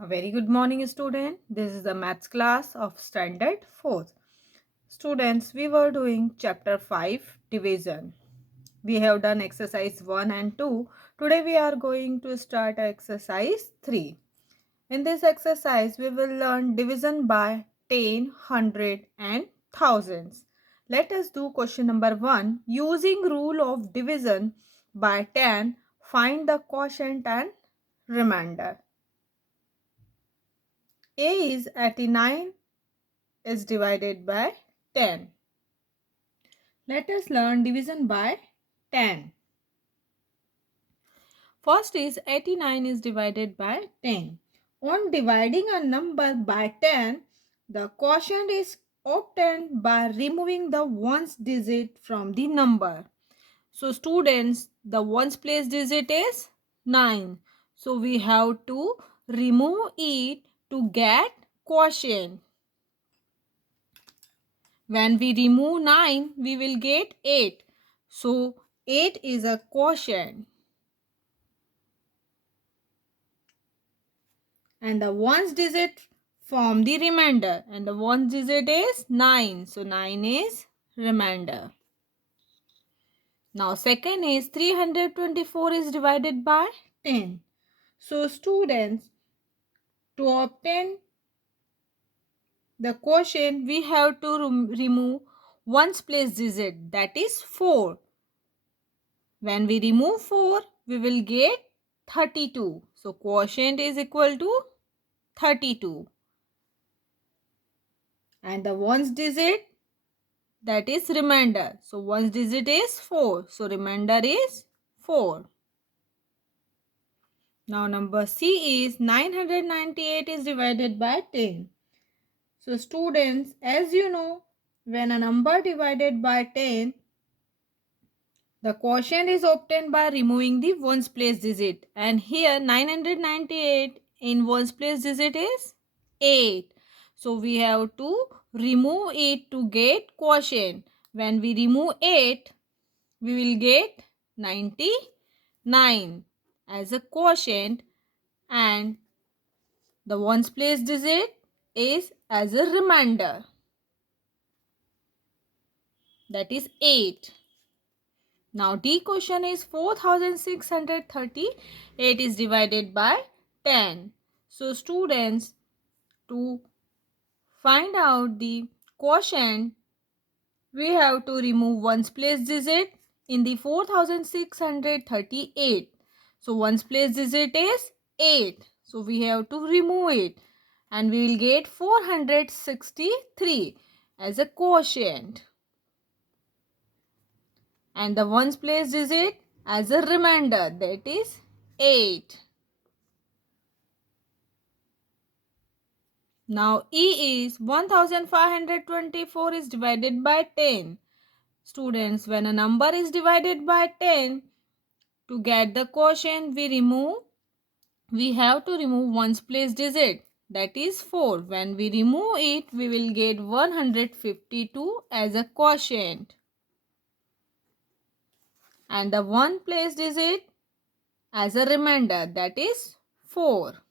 A very good morning, student. This is the maths class of standard 4th. Students, we were doing chapter 5 division. We have done exercise 1 and 2. Today we are going to start exercise 3. In this exercise, we will learn division by 10, 100 and thousands. Let us do question number 1. Using rule of division by 10, find the quotient and remainder. A is 89 is divided by 10. Let us learn division by 10. First is 89 is divided by 10. On dividing a number by 10, the quotient is obtained by removing the ones digit from the number. So students, the ones place digit is 9. So we have to remove it to get quotient. When we remove 9, we will get 8. So 8 is a quotient. And the ones digit form the remainder. And the ones digit is 9. So 9 is remainder. Now second is 324 is divided by 10. So students, to obtain the quotient, we have to remove ones place digit, that is 4. When we remove 4, we will get 32. So quotient is equal to 32. And the ones digit, that is remainder. So ones digit is 4. So remainder is 4. Now number C is 998 is divided by 10. So students, as you know, when a number divided by 10, the quotient is obtained by removing the ones place digit. And here 998 in ones place digit is 8. So we have to remove it to get quotient. When we remove 8, we will get 99 as a quotient, and the ones place digit is as a remainder, that is 8. Now D question is 4638 is divided by 10. So students, to find out the quotient, we have to remove ones place digit in the 4638. So ones place digit is 8. So we have to remove it, and we will get 463 as a quotient. And the ones place digit as a remainder, that is 8. Now E is 1524 is divided by 10. Students, when a number is divided by 10, to get the quotient, we have to remove ones place digit, that is 4. When we remove it, we will get 152 as a quotient. And the one place digit as a remainder, that is 4.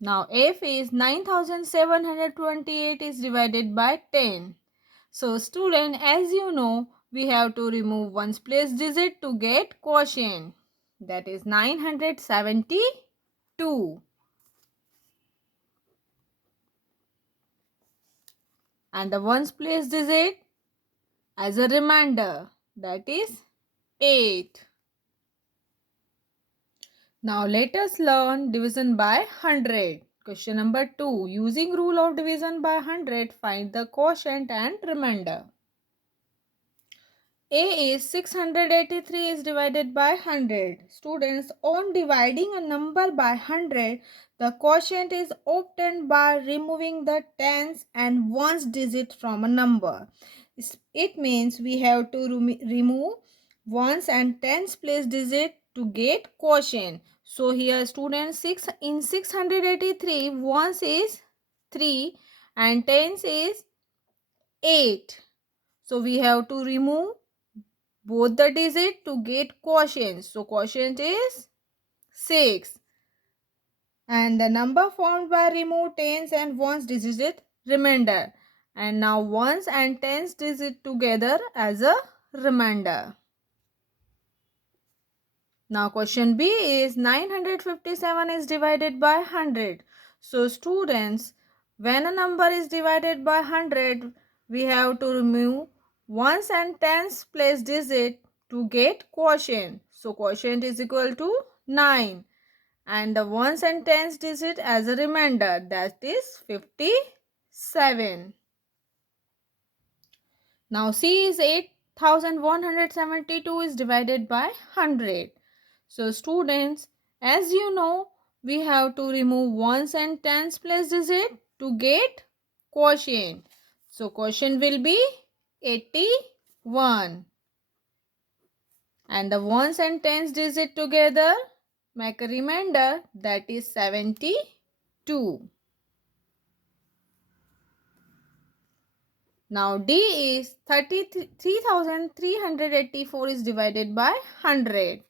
Now F is 9728 is divided by 10. So student, as you know, we have to remove ones place digit to get quotient, that is 972. And the ones place digit as a remainder, that is 8. Now let us learn division by 100. Question number 2. Using rule of division by 100, find the quotient and remainder. A is 683 is divided by 100. Students, on dividing a number by 100, the quotient is obtained by removing the tens and ones digit from a number. It means we have to remove ones and tens place digit to get quotient. So here students, 6 in 683, ones is 3 and tens is 8. So we have to remove both the digit to get quotient. So quotient is 6. And the number formed by remove tens and ones digit remainder. And now ones and tens digit together as a remainder. Now question B is 957 is divided by 100. So students, when a number is divided by 100, we have to remove ones and tens place digit to get quotient. So quotient is equal to 9. And the ones and tens digit as a remainder, that is 57. Now C is 8172 is divided by 100. So students, as you know, we have to remove ones and tens place digit to get quotient. So quotient will be 81. And the ones and tens digit together make a remainder, that is 72. Now D is 3384 is divided by 100.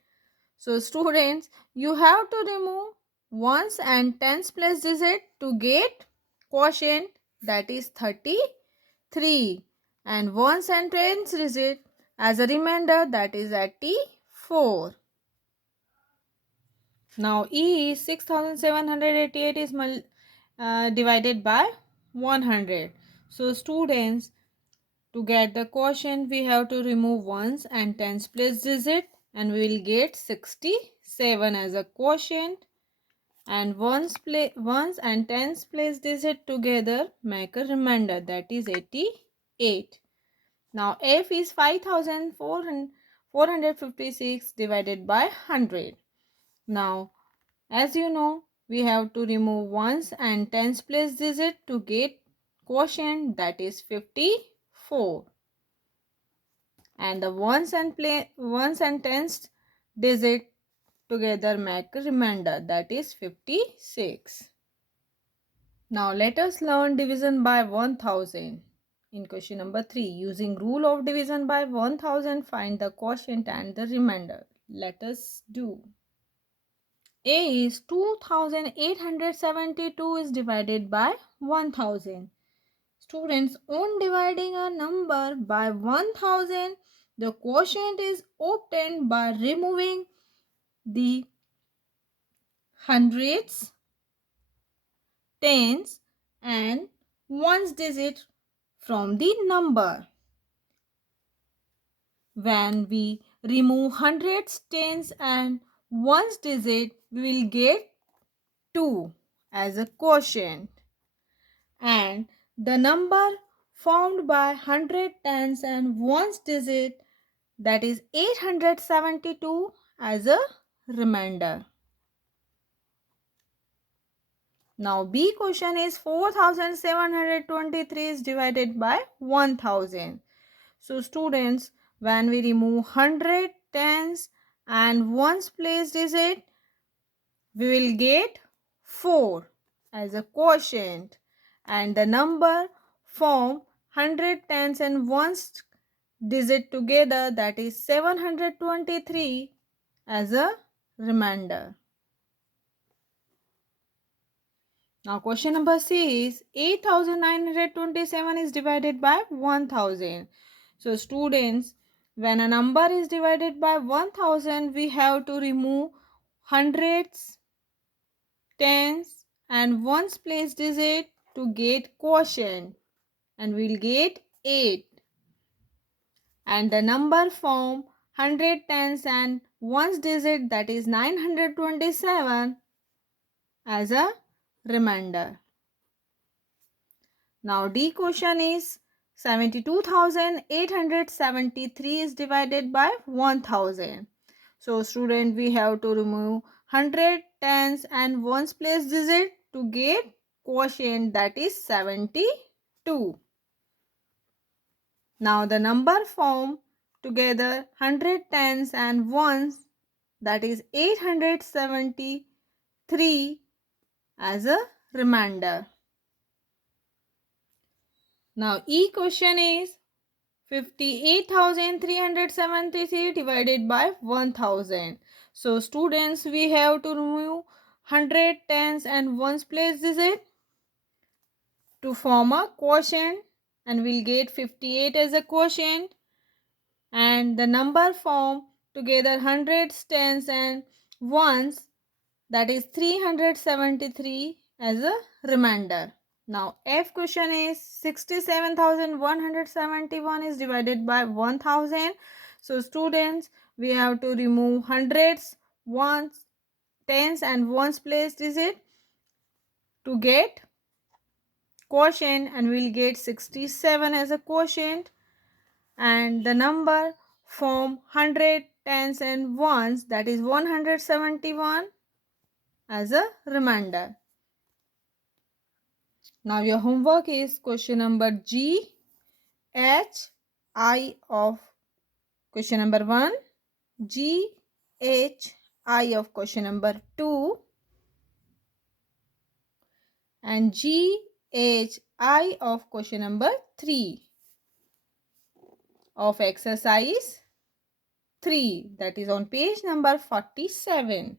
So students, you have to remove ones and tens place digit to get quotient, that is 33, and ones and tens digit as a remainder, that is 84. Now E is 6788 is divided by 100. So students, to get the quotient, we have to remove ones and tens place digit, and we will get 67 as a quotient. And ones and tens place digit together make a remainder, that is 88. Now F is 5456 divided by 100. Now, as you know, we have to remove ones and tens place digit to get quotient, that is 54. And the ones and tens digit together make a remainder, that is 56. Now let us learn division by 1000. In question number 3, using rule of division by 1000, find the quotient and the remainder. Let us do. A is 2872 is divided by 1000. Students, on dividing a number by 1000, the quotient is obtained by removing the hundreds, tens and ones digit from the number. When we remove hundreds, tens and ones digit, we will get 2 as a quotient. And the number formed by 100, tens and ones digit, that is 872 as a remainder. Now B question is 4723 is divided by 1000. So students, when we remove 100, tens and ones place digit, we will get 4 as a quotient. And the number form 100, tens and ones digit together, that is 723 as a remainder. Now question number C is 8927 is divided by 1000. So students, when a number is divided by 1000, we have to remove hundreds, tens and ones place digit to get quotient, and we'll get 8. And the number form 100, tens and ones digit, that is 927 as a remainder. Now D question is 72,873 is divided by 1000. So student, we have to remove 100, tens and ones place digit to get quotient, that is 72. Now the number form together 100, tens and ones, that is 873 as a remainder. Now E question is 58,373 divided by 1000. So students, we have to remove 100 tens and ones place digit to form a quotient, and we'll get 58 as a quotient, and the number form together hundreds, tens and ones, that is 373 as a remainder. Now F question is 67,171 is divided by 1000. So students, we have to remove hundreds, ones, tens and ones place digit to get quotient, and we'll get 67 as a quotient, and the number form 100, tens and ones, that is 171 as a remainder. Now your homework is question number G, H, I of question number 1, G, H, I of question number 2, and G, H, I of question number 3 of exercise 3, that is on page number 47.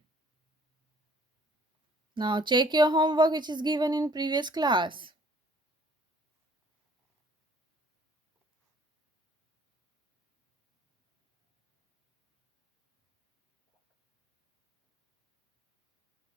Now check your homework which is given in previous class.